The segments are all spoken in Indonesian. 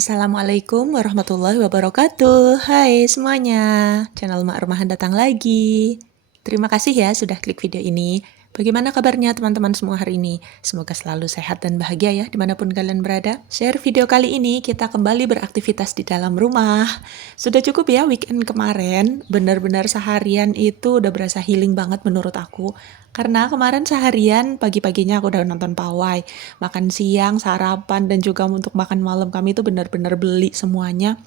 Assalamualaikum warahmatullahi wabarakatuh. Hai semuanya, channel Mak Rumahan datang lagi. Terima kasih ya sudah klik video ini. Bagaimana kabarnya teman-teman semua hari ini? Semoga selalu sehat dan bahagia ya dimanapun kalian berada. Share video kali ini kita kembali beraktivitas di dalam rumah. Sudah cukup ya weekend kemarin, benar-benar seharian itu udah berasa healing banget menurut aku. Karena kemarin seharian pagi-paginya aku udah nonton pawai, makan siang, sarapan, dan juga untuk makan malam kami itu benar-benar beli semuanya.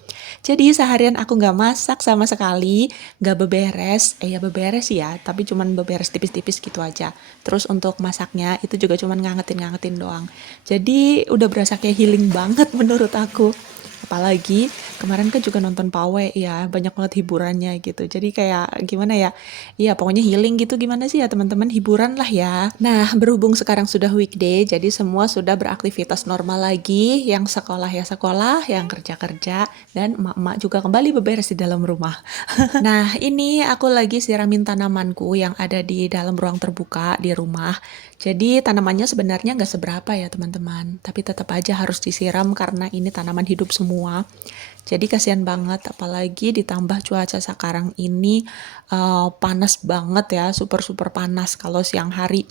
Jadi seharian aku nggak masak sama sekali, nggak beberes, ya beberes ya, tapi cuman beberes tipis-tipis gitu aja. Terus untuk masaknya itu juga cuman ngangetin-ngangetin doang. Jadi udah berasa kayak healing banget menurut aku. Apalagi kemarin kan juga nonton Pawe ya, banyak banget hiburannya gitu. Jadi kayak gimana ya? Iya, pokoknya healing gitu gimana sih ya teman-teman, hiburan lah ya. Nah, berhubung sekarang sudah weekday, jadi semua sudah beraktivitas normal lagi, yang sekolah ya sekolah, yang kerja kerja, dan emak-emak juga kembali beberes di dalam rumah. Nah, ini aku lagi siramin tanamanku yang ada di dalam ruang terbuka di rumah. Jadi tanamannya sebenarnya nggak seberapa ya teman-teman, tapi tetap aja harus disiram karena ini tanaman hidup semua. Jadi kasihan banget, apalagi ditambah cuaca sekarang ini panas banget ya, super-super panas kalau siang hari.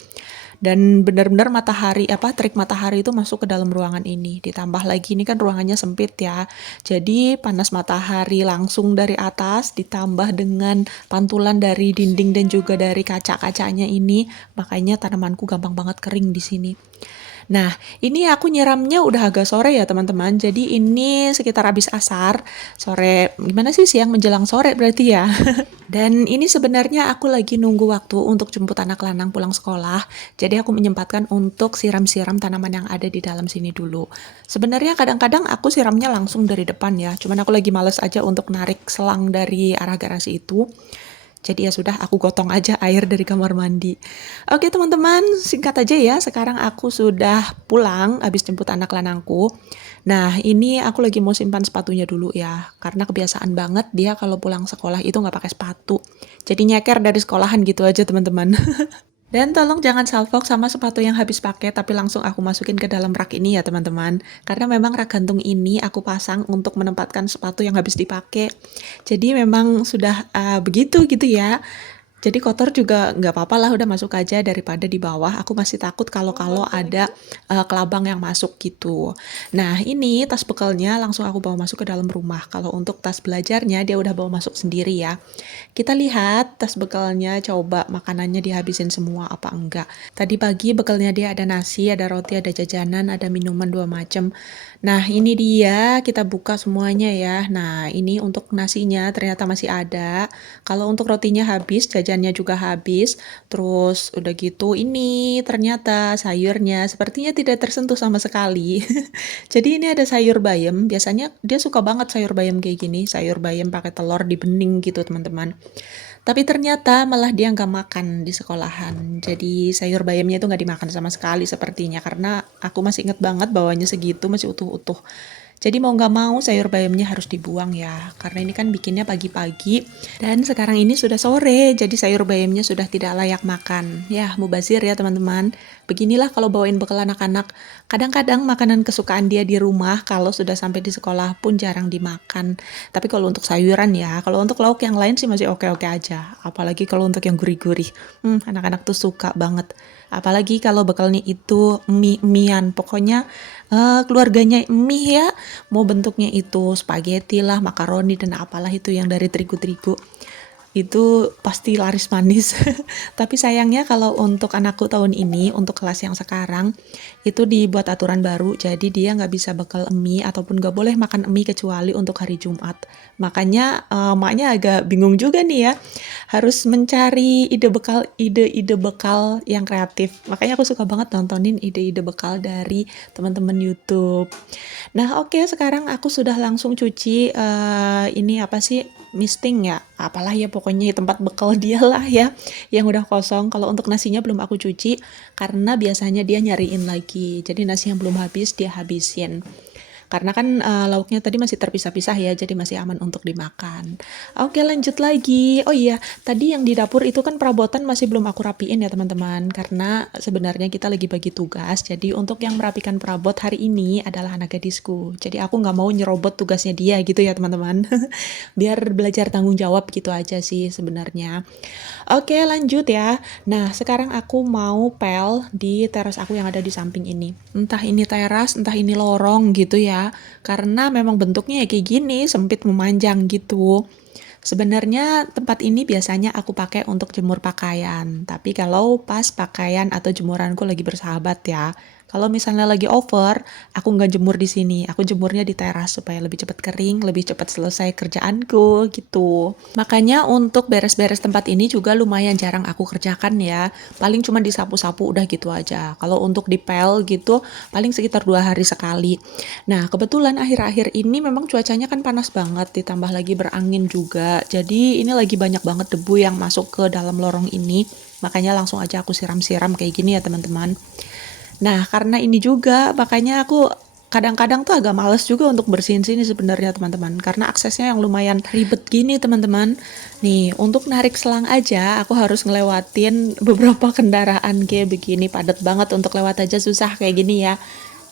Dan benar-benar matahari, terik matahari itu masuk ke dalam ruangan ini. Ditambah lagi ini kan ruangannya sempit ya. Jadi panas matahari langsung dari atas ditambah dengan pantulan dari dinding dan juga dari kaca-kacanya ini, makanya tanamanku gampang banget kering di sini. Nah, ini aku nyiramnya udah agak sore ya teman-teman. Jadi ini sekitar habis asar, sore gimana sih siang menjelang sore berarti ya. Dan ini sebenarnya aku lagi nunggu waktu untuk jemput anak lanang pulang sekolah. Jadi aku menyempatkan untuk siram-siram tanaman yang ada di dalam sini dulu. Sebenarnya kadang-kadang aku siramnya langsung dari depan ya. Cuman aku lagi males aja untuk narik selang dari arah garasi itu. Jadi ya sudah, aku gotong aja air dari kamar mandi. Oke teman-teman, singkat aja ya. Sekarang aku sudah pulang habis jemput anak lanangku. Nah ini aku lagi mau simpan sepatunya dulu ya. Karena kebiasaan banget dia kalau pulang sekolah itu nggak pakai sepatu. Jadi nyeker dari sekolahan gitu aja teman-teman. Dan tolong jangan salfok sama sepatu yang habis pakai, tapi langsung aku masukin ke dalam rak ini ya teman-teman. Karena memang rak gantung ini aku pasang untuk menempatkan sepatu yang habis dipakai. Jadi memang sudah begitu gitu ya. Jadi kotor juga nggak apa-apa lah, udah masuk aja daripada di bawah. Aku masih takut kalau ada kelabang yang masuk gitu. Nah ini tas bekalnya langsung aku bawa masuk ke dalam rumah. Kalau untuk tas belajarnya dia udah bawa masuk sendiri ya. Kita lihat tas bekalnya, coba makanannya dihabisin semua apa enggak. Tadi pagi bekalnya dia ada nasi, ada roti, ada jajanan, ada minuman 2 macam. Nah ini dia, kita buka semuanya ya. Nah ini untuk nasinya ternyata masih ada. Kalau untuk rotinya habis, jajannya juga habis. Terus udah gitu ini ternyata sayurnya sepertinya tidak tersentuh sama sekali. Jadi ini ada sayur bayam. Biasanya dia suka banget sayur bayam kayak gini. Sayur bayam pakai telur di bening gitu teman-teman. Tapi ternyata malah dia nggak makan di sekolahan. Jadi sayur bayamnya itu nggak dimakan sama sekali sepertinya. Karena aku masih inget banget bawahnya segitu, masih utuh-utuh. Jadi mau nggak mau sayur bayamnya harus dibuang ya, karena ini kan bikinnya pagi-pagi dan sekarang ini sudah sore, jadi sayur bayamnya sudah tidak layak makan. Ya, mubazir ya teman-teman. Beginilah kalau bawain bekal anak-anak. Kadang-kadang makanan kesukaan dia di rumah kalau sudah sampai di sekolah pun jarang dimakan. Tapi kalau untuk sayuran ya, kalau untuk lauk yang lain sih masih oke-oke aja. Apalagi kalau untuk yang gurih-gurih. Anak-anak tuh suka banget. Apalagi kalau bekalnya itu mie-mian. Pokoknya keluarganya mie ya, mau bentuknya itu spaghetti lah, makaroni dan apalah itu yang dari terigu-terigu, itu pasti laris manis. Tapi sayangnya kalau untuk anakku tahun ini, untuk kelas yang sekarang, itu dibuat aturan baru, jadi dia nggak bisa bekal mie ataupun nggak boleh makan mie kecuali untuk hari Jumat. Makanya maknya agak bingung juga nih ya, harus mencari ide-ide bekal yang kreatif. Makanya aku suka banget nontonin ide-ide bekal dari teman-teman YouTube. Nah oke, sekarang aku sudah langsung cuci ini apa sih, misting ya, apalah ya pokoknya tempat bekal dia lah ya yang udah kosong. Kalau untuk nasinya belum aku cuci karena biasanya dia nyariin lagi, jadi nasi yang belum habis dia habisin. Karena kan lauknya tadi masih terpisah-pisah ya, jadi masih aman untuk dimakan. Oke, lanjut lagi. Oh iya, tadi yang di dapur itu kan perabotan masih belum aku rapiin ya teman-teman, karena sebenarnya kita lagi bagi tugas. Jadi untuk yang merapikan perabot hari ini adalah anak gadisku. Jadi aku nggak mau nyerobot tugasnya dia gitu ya teman-teman. Biar belajar tanggung jawab gitu aja sih sebenarnya. Oke, lanjut ya. Nah, sekarang aku mau pel di teras aku yang ada di samping ini. Entah ini teras, entah ini lorong gitu ya. Karena memang bentuknya ya kayak gini, sempit memanjang gitu. Sebenarnya tempat ini biasanya aku pakai untuk jemur pakaian. Tapi kalau pas pakaian atau jemuranku lagi bersahabat ya. Kalau misalnya lagi over, aku nggak jemur di sini. Aku jemurnya di teras supaya lebih cepat kering, lebih cepat selesai kerjaanku gitu. Makanya untuk beres-beres tempat ini juga lumayan jarang aku kerjakan ya. Paling cuma disapu-sapu udah gitu aja. Kalau untuk dipel gitu, paling sekitar 2 hari sekali. Nah, kebetulan akhir-akhir ini memang cuacanya kan panas banget, ditambah lagi berangin juga. Jadi ini lagi banyak banget debu yang masuk ke dalam lorong ini. Makanya langsung aja aku siram-siram kayak gini ya teman-teman. Nah, karena ini juga, makanya aku kadang-kadang tuh agak males juga untuk bersihin sini sebenarnya teman-teman. Karena aksesnya yang lumayan ribet gini teman-teman. Nih, untuk narik selang aja aku harus ngelewatin beberapa kendaraan kayak begini. Padat banget untuk lewat aja susah kayak gini ya.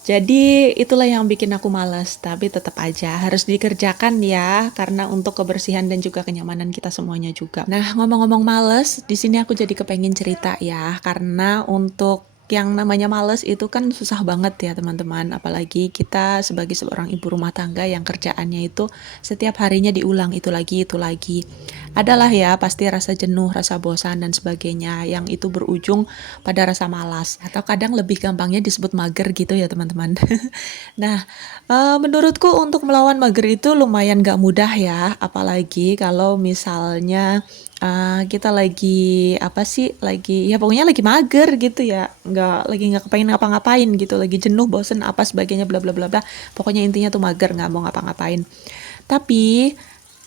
Jadi itulah yang bikin aku malas, tapi tetap aja harus dikerjakan ya, karena untuk kebersihan dan juga kenyamanan kita semuanya juga. Nah, ngomong-ngomong males, di sini aku jadi kepengen cerita ya, karena untuk yang namanya males itu kan susah banget ya teman-teman, apalagi kita sebagai seorang ibu rumah tangga yang kerjaannya itu setiap harinya diulang itu lagi itu lagi. Adalah ya pasti rasa jenuh, rasa bosan dan sebagainya yang itu berujung pada rasa malas atau kadang lebih gampangnya disebut mager gitu ya teman-teman. Nah, menurutku untuk melawan mager itu lumayan gak mudah ya, apalagi kalau misalnya kita lagi apa sih, lagi ya pokoknya lagi mager gitu ya, nggak kepengen ngapa-ngapain gitu, lagi jenuh, bosen, apa sebagainya, bla bla bla bla. Pokoknya intinya tuh mager, nggak mau ngapa-ngapain. Tapi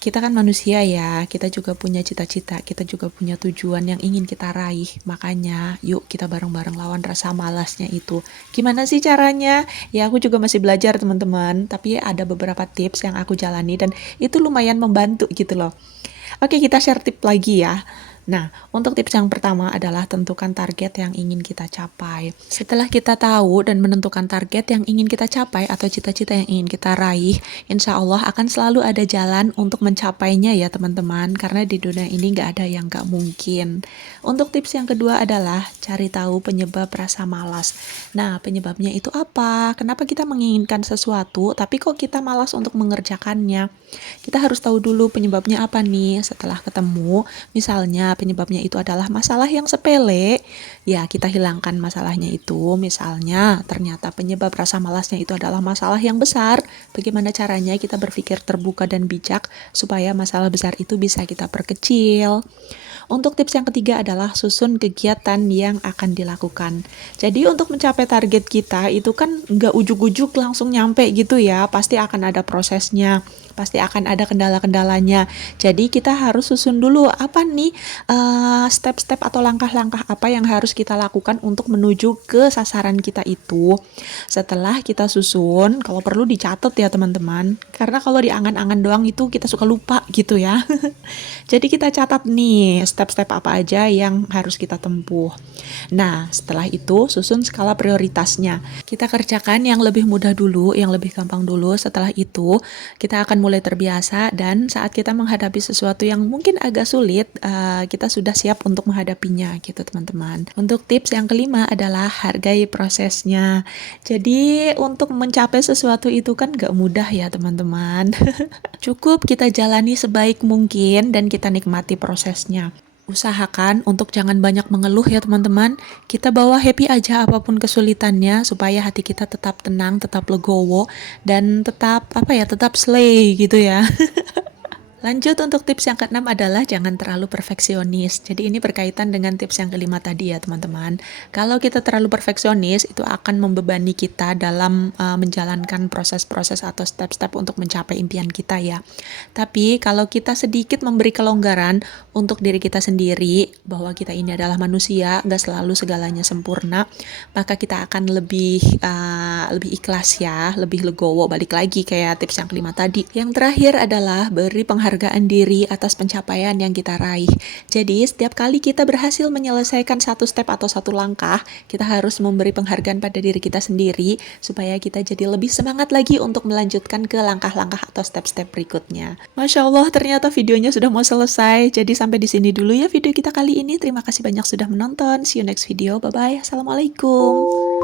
kita kan manusia ya, kita juga punya cita-cita, kita juga punya tujuan yang ingin kita raih. Makanya, yuk kita bareng-bareng lawan rasa malasnya itu. Gimana sih caranya? Ya aku juga masih belajar teman-teman, tapi ada beberapa tips yang aku jalani dan itu lumayan membantu gitu loh. Oke, kita share tip lagi ya. Nah, untuk tips yang pertama adalah tentukan target yang ingin kita capai. Setelah kita tahu dan menentukan target yang ingin kita capai atau cita-cita yang ingin kita raih, insya Allah akan selalu ada jalan untuk mencapainya ya teman-teman, karena di dunia ini nggak ada yang nggak mungkin. Untuk tips yang kedua adalah cari tahu penyebab rasa malas. Nah, penyebabnya itu apa? Kenapa kita menginginkan sesuatu, tapi kok kita malas untuk mengerjakannya? Kita harus tahu dulu penyebabnya apa nih. Setelah ketemu, misalnya penyebabnya itu adalah masalah yang sepele, ya kita hilangkan masalahnya itu. Misalnya ternyata penyebab rasa malasnya itu adalah masalah yang besar, bagaimana caranya kita berpikir terbuka dan bijak supaya masalah besar itu bisa kita perkecil. Untuk tips yang ketiga adalah susun kegiatan yang akan dilakukan. Jadi untuk mencapai target kita itu kan nggak ujuk-ujuk langsung nyampe gitu ya, pasti akan ada prosesnya, pasti akan ada kendala-kendalanya. Jadi kita harus susun dulu apa nih step-step atau langkah-langkah apa yang harus kita lakukan untuk menuju ke sasaran kita itu. Setelah kita susun, kalau perlu dicatat ya teman-teman, karena kalau di angan-angan doang itu kita suka lupa gitu ya. Jadi kita catat nih step-step apa aja yang harus kita tempuh. Nah, setelah itu susun skala prioritasnya. Kita kerjakan yang lebih mudah dulu, yang lebih gampang dulu. Setelah itu kita akan mulai terbiasa dan saat kita menghadapi sesuatu yang mungkin agak sulit, kita sudah siap untuk menghadapinya gitu teman-teman. Untuk tips yang kelima adalah hargai prosesnya. Jadi untuk mencapai sesuatu itu kan gak mudah ya teman-teman. Cukup kita jalani sebaik mungkin dan kita nikmati prosesnya. Usahakan untuk jangan banyak mengeluh ya teman-teman. Kita bawa happy aja apapun kesulitannya supaya hati kita tetap tenang, tetap legowo dan tetap tetap slay gitu ya. Lanjut untuk tips yang keenam adalah jangan terlalu perfeksionis. Jadi ini berkaitan dengan tips yang kelima tadi ya teman-teman. Kalau kita terlalu perfeksionis itu akan membebani kita dalam menjalankan proses-proses atau step-step untuk mencapai impian kita ya. Tapi kalau kita sedikit memberi kelonggaran untuk diri kita sendiri bahwa kita ini adalah manusia, nggak selalu segalanya sempurna, maka kita akan lebih ikhlas ya, lebih legowo. Balik lagi kayak tips yang kelima tadi. Yang terakhir adalah beri penghargaan diri atas pencapaian yang kita raih. Jadi setiap kali kita berhasil menyelesaikan satu step atau satu langkah, kita harus memberi penghargaan pada diri kita sendiri supaya kita jadi lebih semangat lagi untuk melanjutkan ke langkah-langkah atau step-step berikutnya. Masya Allah, ternyata videonya sudah mau selesai. Jadi sampai di sini dulu ya video kita kali ini. Terima kasih banyak sudah menonton. See you next video. Bye-bye. Assalamualaikum.